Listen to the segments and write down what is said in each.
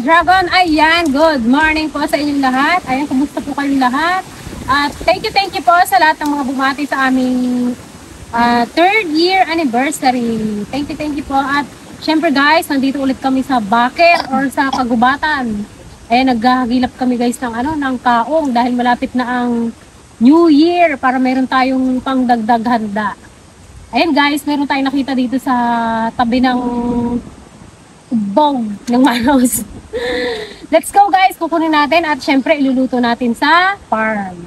ka-dragon, ayan, good morning po sa inyong lahat. Ayan, kumusta po kayong lahat? At thank you po sa lahat ng mga bumati sa aming 3rd year anniversary. Thank you po. At syempre guys, nandito ulit kami sa Baker or sa Kagubatan. Ayan, naghahagilap kami guys ng kaong dahil malapit na ang New Year para meron tayong pangdagdag handa. Ayan guys, meron tayong nakita dito sa tabi ng bog ng Manos. Let's go guys, kukunin natin at syempre iluluto natin sa farm.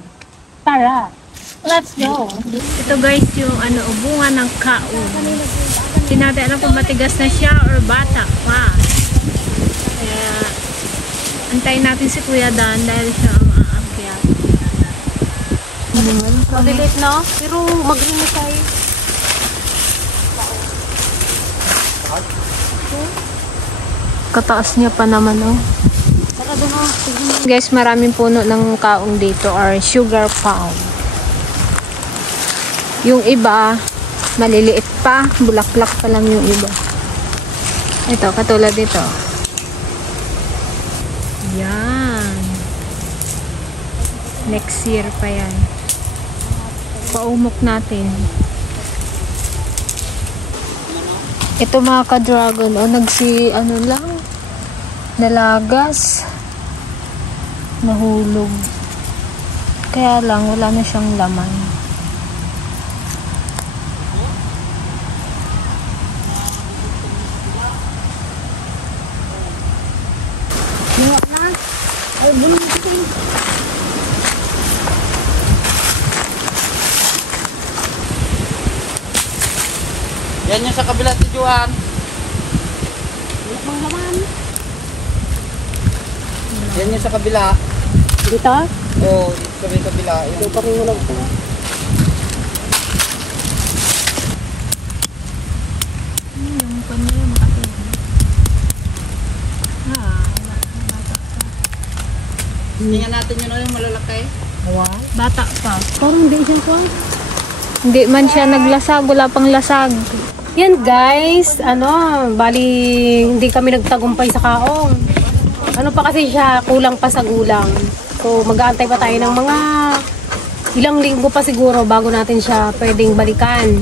Tara, let's go. Ito guys yung ubungan ng kaong. Hindi natin alam kung matigas na siya or bata pa. Kaya antayin natin si Kuya Dan dahil siya ang aakyat. Malilit no? Pero mag-rimos tayo. Kataas niya pa naman oh. Guys, maraming puno ng kaong dito or sugar palm. Yung iba maliliit pa, bulaklak pa lang yung iba. Ito, katulad dito. Yan. Next year pa yan. Paumok natin. Ito mga ka-dragon, nalagas, nahulog. Kaya lang, wala na siyang laman. Yan yung sa kabila si Juan. Yan yung sa kabila. Dito? Oo, dito sa kabila. Ito pa rin mo lang ito. Yung panyo makatulog. Tingnan natin yun yung malalaki. Bata pa. Parang hindi siya po. Hindi man siya naglasag, wala pang lasag. Yan guys, bali hindi kami nagtagumpay sa kaong. Ano pa kasi siya, kulang pa sa gulang. So mag-aantay pa tayo ng mga ilang linggo pa siguro bago natin siya pwedeng balikan.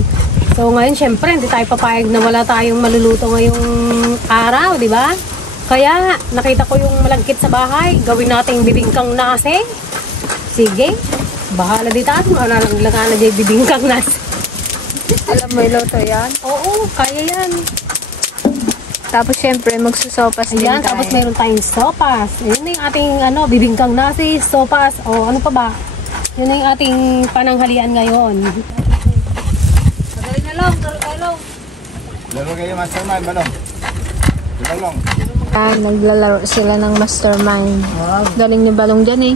So ngayon syempre hindi tayo papayag na wala tayong maluluto ngayong araw, di ba? Kaya nakita ko yung malagkit sa bahay, gawin nating bibingkang nasi. Sige, bahala dito at malalagaan na dyan bibingkang nasi. Alam mo iluto yan? Oo, kaya yan. Tapos syempre magsusopas din Ayan, tayo. tapos mayroon tayong sopas. Yun na yung ating bibingkang nasi, sopas, o ano pa ba? Yun na yung ating pananghalian ngayon. Sagaling na lang, lang. Laro kayo mastermind, Balong. Balong. Naglalaro sila ng mastermind. Wow. Galing ni Balong dyan eh.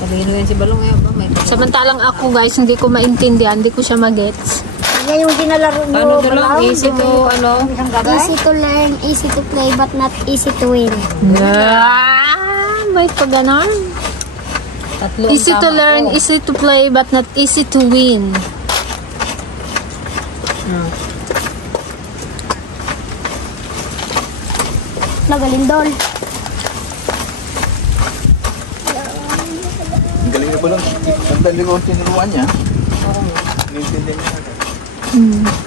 Sabihin mo yan si Balong ngayon ba? Samantalang ako guys, hindi ko maintindihan, hindi ko siya magets. Yan yung ginalaro mo. Ano to lang? Easy to, Easy to learn, easy to play, but not easy to win. May pag-ganon. Easy to learn, easy to play, but not easy to win. Nagalindol. Ang galing na pala. Sandali ko ang tinuruan niya. Naintindihan niya agad.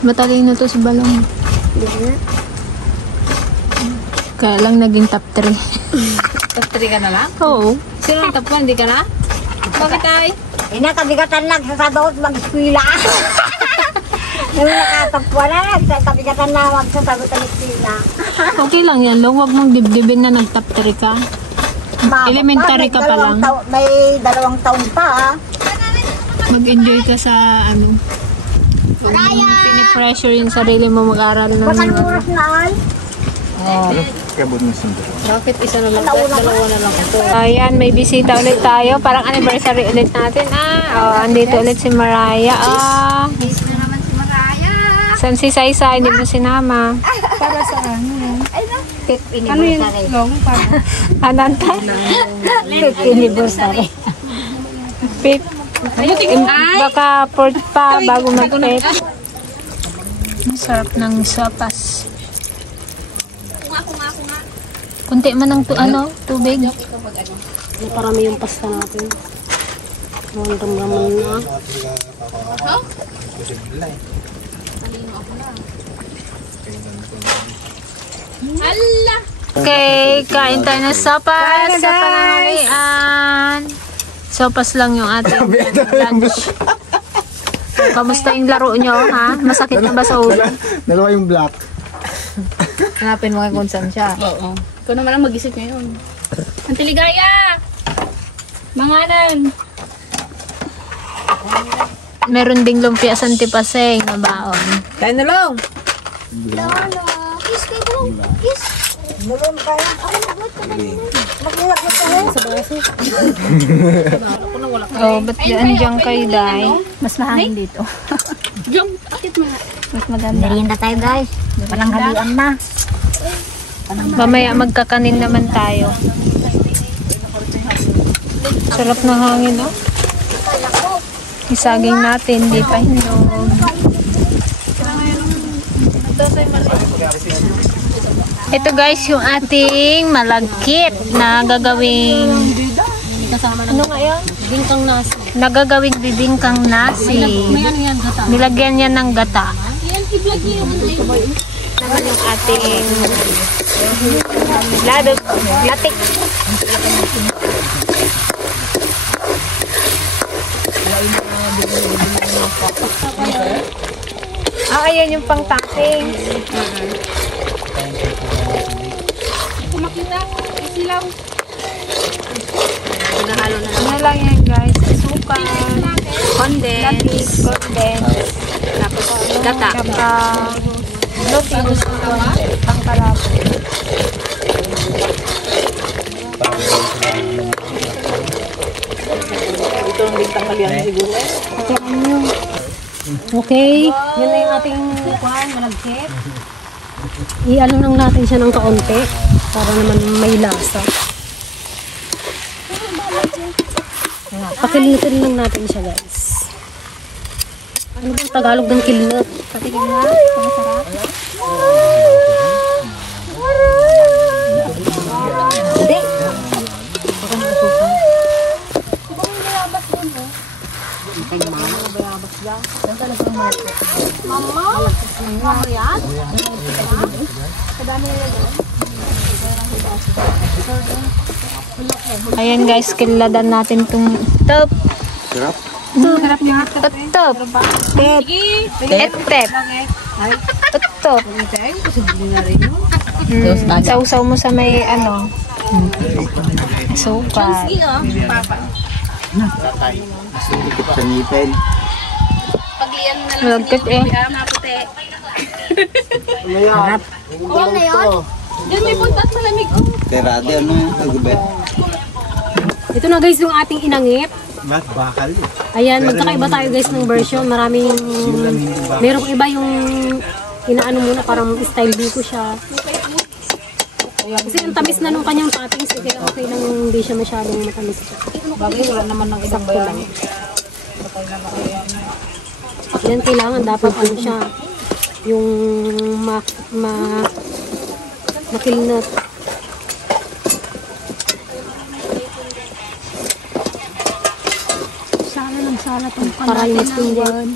Matalino to si Balong. Kaya lang naging top 3. Top 3 ka na lang? Oo. Sino ang top 1? Hindi ka na? Bakit ay? Kabigatan lang sa sabaot mag-eskwila. Yung nakatapwa na, kabigatan na magsasagot ang eskwila. Okay lang yan, Long. Huwag mong dibdibin na nag-top 3 ka. Elementary ka pa lang. May 2 taon pa. Mag-enjoy ka sa pinipressure yung sarili mo mag-aral ng Bakan oras na ay. Kaya buti na sandali. Bakit isa na lang? Dalawa na lang ito. Ayan, may bisita ulit tayo. Parang anniversary ulit natin. Andito ulit si Mariah. Miss na naman si Maraya. San si Saisa? Hindi mo sinama. Para sa ano? Ano yun? Long para. Ananta? Fifth anniversary. Fifth. Baka fourth pa bago mag-fifth. Masarap ng sopas. Kunti man ng tubig. Parami yung pasta natin. Ramdam-raman na. Okay, kain tayo ng sopas sa pananghalian. Sopas lang yung ating lunch. Kamusta yung laro nyo, ha? Masakit na ba sa ulo? Dalawa yung black. Hanapin mo kung saan siya. Oo. Ikaw naman ang mag-isip ngayon. Ang tiligaya! Manganan! Meron ding lumpia sa Antipaseng na baon. Kain na lang! Nulong kayo. Mag-iwag mo kayo. Oh, ba't andyan kayo, Day? Mas mahangin dito. Jump! Akit mo nga. Mas maganda. Merienda tayo guys. Walang halian na. Mamaya magkakanin naman tayo. Sarap na hangin, oh. Isaging natin, di pa hinog. Ito guys, yung ating malagkit na gagawing ano nga yan? Bingkang nasi. Nagagawing bibingkang nasi. May ano yan, gata. Nilagyan niya ng gata. Yan, i-vlog niyo yung Naman yung ating ladog, latik. Ayan yung pang-topping. Kumakita, isilaw. Ano lang yan guys? Suka, Condense. condense, Tapos gata. saka lotus, pangkalabo. Okay, yun na yung ating kuhan, malagkit. I-ano lang natin siya ng kaunti para naman may lasa. Pakilitin lang natin siya guys. Ano bang Tagalog ng kilinot? Patikin nga, masarap. Hindi. Ayan guys, kiladan natin itong top. Sarap. Sarap niya. Top. Tep. Top. Sausaw mo sa may ano. Suka. Dikit sa ngipin. Paglian na lang. Malagkit eh. Maputi. Sarap. Yan na yun. Yan may punta at malamig. Oh. Terade, ano yung nagubet? Ito na guys yung ating inangip. Mas bakal eh. Ayan, magkakaiba tayo guys ng version. Maraming, merong iba yung inaano muna, parang style biko siya. Kasi ang tamis na nung kanyang toppings, kaya okay lang hindi siya masyadong matamis. Bagay, wala naman ng isang bayan. Yan, kailangan dapat ano siya, yung makilnot. Sala tong Para yung stingwell.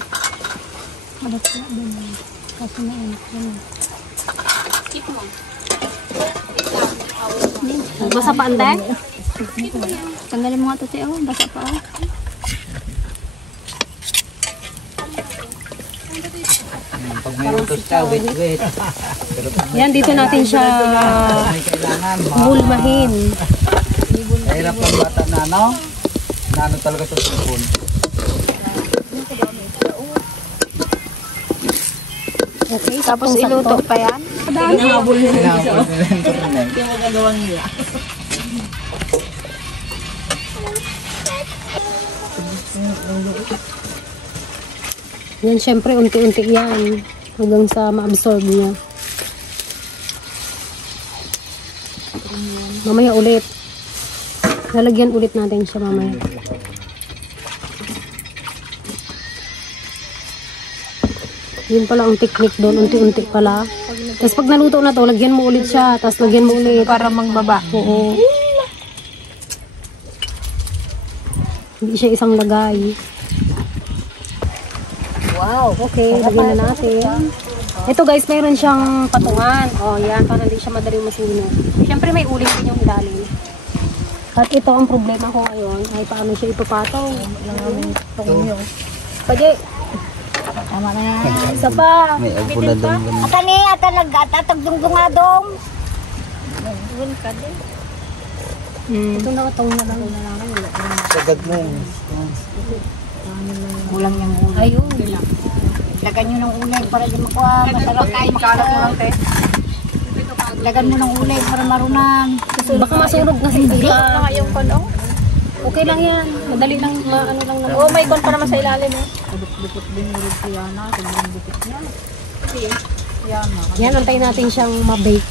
Basa pa anday? Tanggalin mo nga ito, Teo. Basa pa. Pag may utos ka, wait. Yan, dito natin siya mulmahin. Kahirap ng bata na, no? Nano talaga sa sipon. Okay, Tapos iluto pa yan. Inaabol nila yung turnen. Yan, syempre, unti-unti yan. Hanggang sa ma-absorb niya. Mamaya ulit. Lalagyan ulit natin siya mamaya. Yun pala ang technique doon. Unti-unti pala. Tapos pag naluto na to, lagyan mo ulit siya. Tapos lagyan mo ulit. Para magbaba. Oo. Hindi siya isang lagay. Wow, okay. Lagyan na natin. Ito guys, mayroon siyang patungan. Oh, yan. Para hindi siya madaling masunog. Siyempre may uling din yung ilalim. At ito ang problema ko ngayon ay paano siya ipapataw. Pwede. Tama na yan. Isa pa. May apo na dong. Ata ni, ata nagtatagdungdungadong. Ito na itong na lang. Sagad mo. Kulang yung ulay. Ayun. Lagan nyo ng ulay para di makuha. Masarap tayo makasarap. Lagan mo ng ulay para marunang. Baka masunog na sila. Okay lang yan. Madali lang, ano lang naman. Oh, may kon pa naman sa ilalim eh. Yan, antayin natin siyang ma-bake.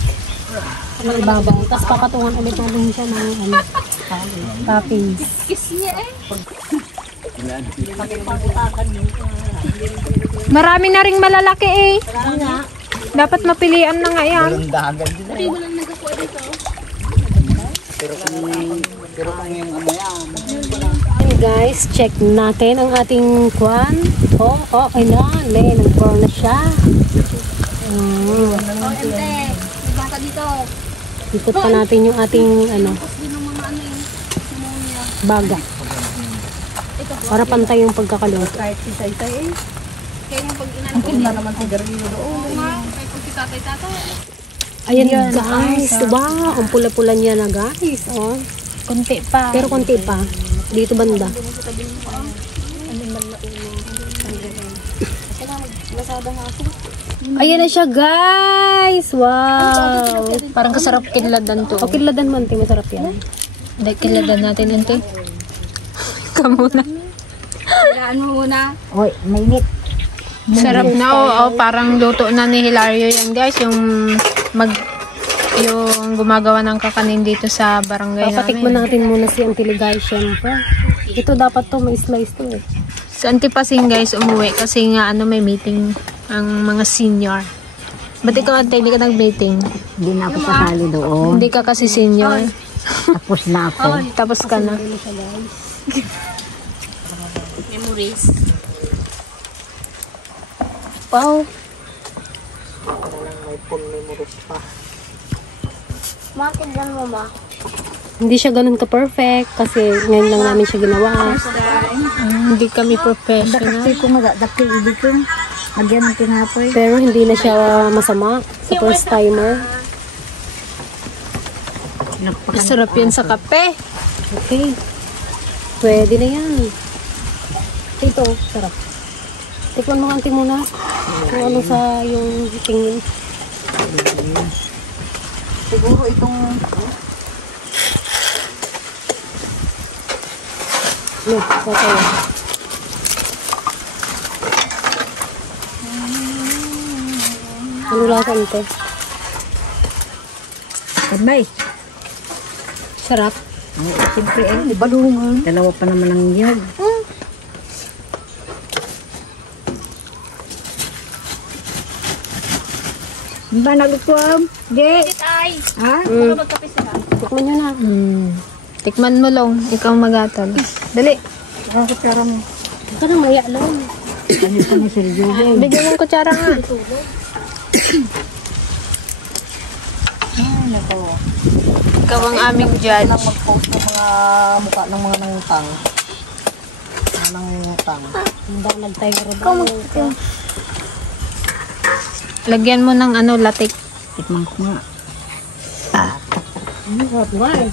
Sa ibabaw. Tapos papatungan ulit natin siya ng toppings. Kiss niya eh. Marami na ring malalaki eh. Dapat mapilian na nga yan. Walang dahagan din. Hindi mo lang nagkakuha dito. Pero kung yung ano yan. Okay guys, check natin ang ating kwan. Oh, okay na. Nag-burn na siya. Oh, ente. Ibang ka dito. Ikot pa natin yung ating Tapos din ng mga ano yung pneumonia. baga. Para pantay yung pagkakaluto. Kaya yung pag inanong na naman sigarilyo doon. Kaya pag si tatay-tatay. Ayan guys, diba? Ang pula-pula niya na guys. Oh. Kunti pa. Pero konti pa. Dito banda. Ayan na siya guys. Wow. Parang kasarap kidladan to. Okay, ladan mo, ante. Masarap yan. Dahil kidladan natin ante. Ikaw muna. Kailangan mo muna. Hoy, mainit. Sarap na oo. Parang luto na ni Hilario yan guys. Yung gumagawa ng kakanin dito sa barangay Papatikman namin. natin muna si Auntie Ligay, syempre. Ito dapat to, may slice to eh. Sa Antipasing guys umuwi kasi nga may meeting ang mga senior. Ba't ikaw ante, hindi ka nag-meeting? Hindi na ako sasali doon. Hindi ka kasi senior. Tapos na ako. Tapos ka na. Memories. Wow. Bakit dyan mo ba? Hindi siya ganun ka-perfect kasi ngayon lang namin siya ginawa. Hindi kami professional. Kasi kung magdakil ibig ko, lagyan ng tinapoy. Pero hindi na siya masama sa first timer. Masarap yun sa kape. Okay. Pwede na yan. Ito, sarap. Tikman mo auntie muna. Kung ano sa yung tingin. Siguro itong No, okay. Ano lasa ante? kamay. Sarap. Siyempre balungan. Dalawa pa naman ang yun. Ba nalutuam? Di. Ay, Ha? baka magkape sila. Tikman nyo na. Tikman mo long. Ikaw magatag. Dali. Ang kutsara mo. Ito na maya lang. Ano pa ni Sergio? Bigyan mong kutsara nga. Ikaw ang aming judge. Mag-post ng mga mukha ng mga nangutang. Nangutang. Hindi ako nag-tiger ba? Lagyan mo ng latik. Tikman ko nga. Sarap nga eh.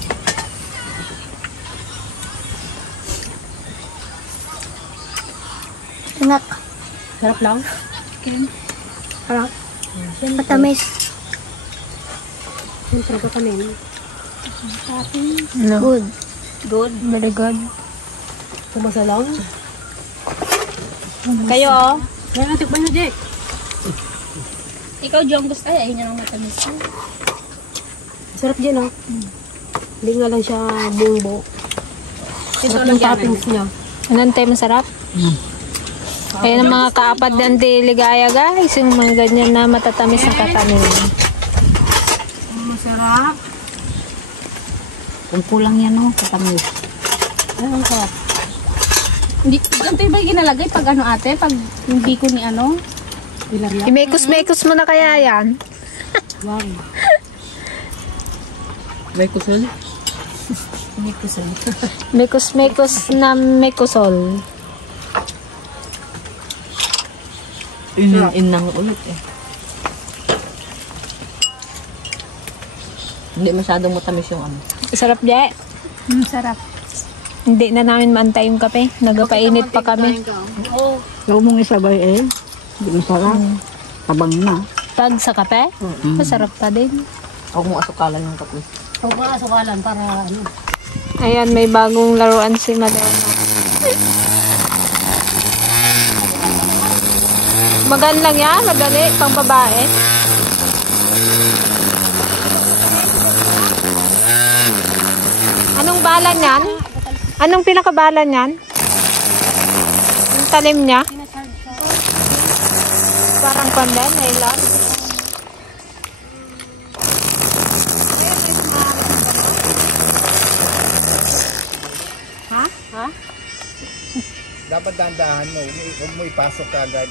Ingat. Sarap lang. Harap. Matamis. Siyempre ko kami. Good. Good. Very good. Kumasa lang. Kayo oh. Kaya tikman nyo, Jake. Ikaw, Jong, gusto. Ay, ayun na lang matamis. Sarap din ah. Hindi nga lang siya buong buo. Sarap yung toppings niya. Anong tayo masarap? Ayan ang mga kaapad ng Ligaya guys. Yung mga ganyan na matatamis na katanin. Masarap. Kung kulang yan, no? Katamis. Anong sarap? Hindi, ganito ba yung ginalagay pag ano ate? Pag hindi ko ni ano? Ilarya. Imekos-mekos mo na kaya yan? Wow. May kusol? Mekos-mekos na mekosol. Inang ulit eh. Hindi masyadong matamis yung ano. Sarap di? Sarap. Hindi na namin maantay yung kape. Nagapainit pa kami. Huwag mong isabay eh. Hindi masarap. Tabang na. Pag sa kape, masarap pa din. Huwag mong asukalan yung kape. Huwag mo asukalan para ano. Ayan, may bagong laruan si Madonna. Magan lang yan, magali, pang babae. Anong bala niyan? Anong pinakabala niyan? Yung talim niya? Parang pandan, nylon. Dapat dahan-dahan mo. Huwag mo ipasok kagad.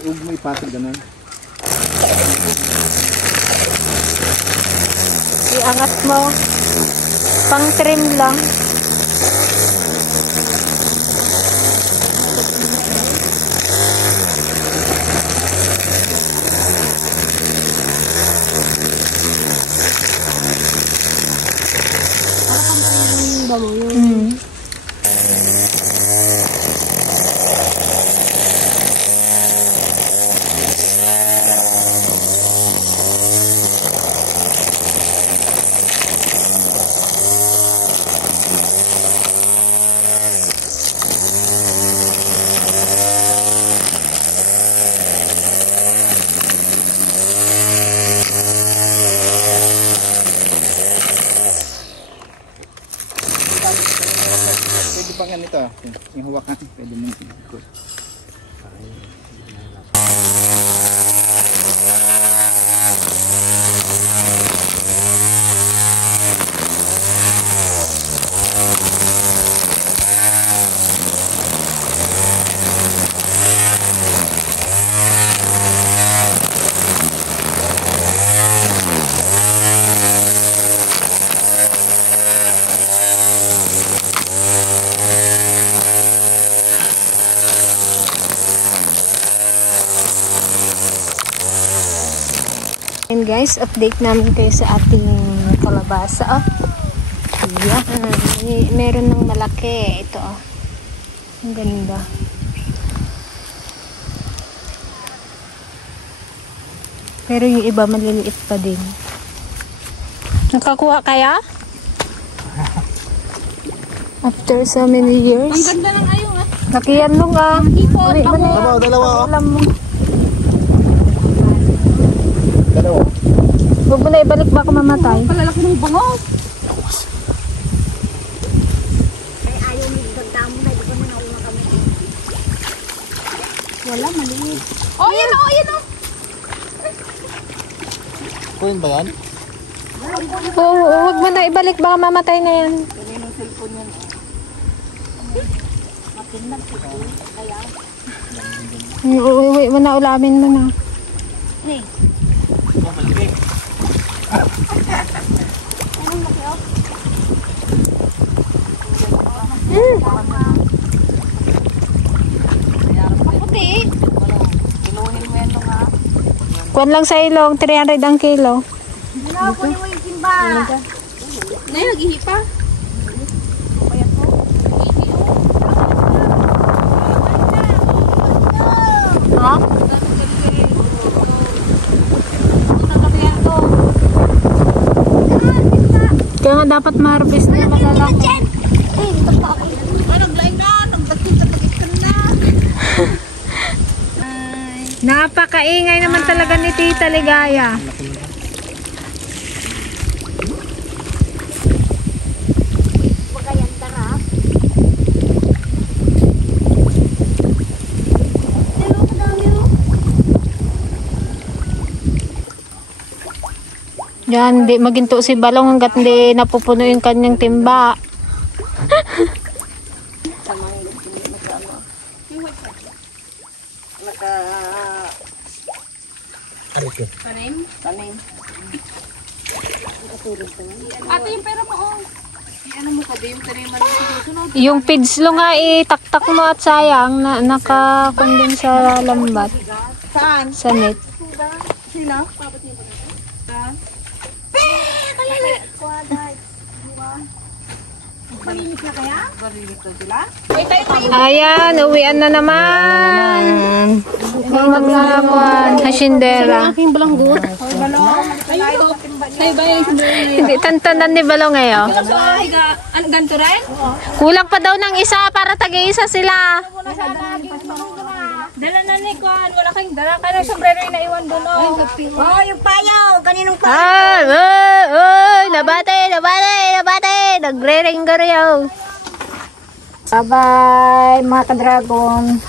Huwag mo ipasok ganun. Iangat mo. Pang trim lang. Pwede pa ganito. Yung hawakan. Pwede mo ikot. And guys, update namin kayo sa ating kalabasa. Yan. Meron ng malaki. Ito. Ang ganda. Pero yung iba maliliit pa din. Nakakuha kaya? After so many years. Ang ganda ng ayong ah. Nakiyan mo nga. Dalawa. Alam mo. Dalawa. Huwag mo na ibalik, baka mamatay. Palalaki ng bangos. Ay, ayaw mo magdamo na. Ito na nauna kami. Wala, maliit. Oh, yan oh, yan oh. Kunin ba yan? Oo, huwag mo na ibalik, baka mamatay na yan. Uwi mo na, ulamin mo na. Puti. Kuwan lang sa ilong, 300 ang kilo. Kunin mo yung timba. Na yung naghihipa. Ha? Kaya nga dapat ma-harvest na malalaki. Napakaingay naman talaga ni Tita Ligaya. Yan, di maginto si Balong hanggat hindi napupuno yung kanyang timba. Ate, yung pera mo, oh. Ano mo ka, yung taniman mo susunod? Yung pidslo nga itaktak mo at sayang na nakakundin sa lambat. Saan? Sa net. Sino? Malinis na kaya? Barilit na sila? Ayan, uwian na naman. Magkakakuan, hasindera. Aking balanggo. Ay, ba yung Hindi, tantanan ni Balong ngayon. Ano, ganito rin? Kulang pa daw ng isa para tag-iisa sila. Dala na ni Kwan. Wala kang dala ka ng sombrero yung naiwan doon. Oh, yung payaw. Kaninong payaw? Ah, oy, nabate. Nagre-ring gariyaw. Bye-bye, mga ka-dragon.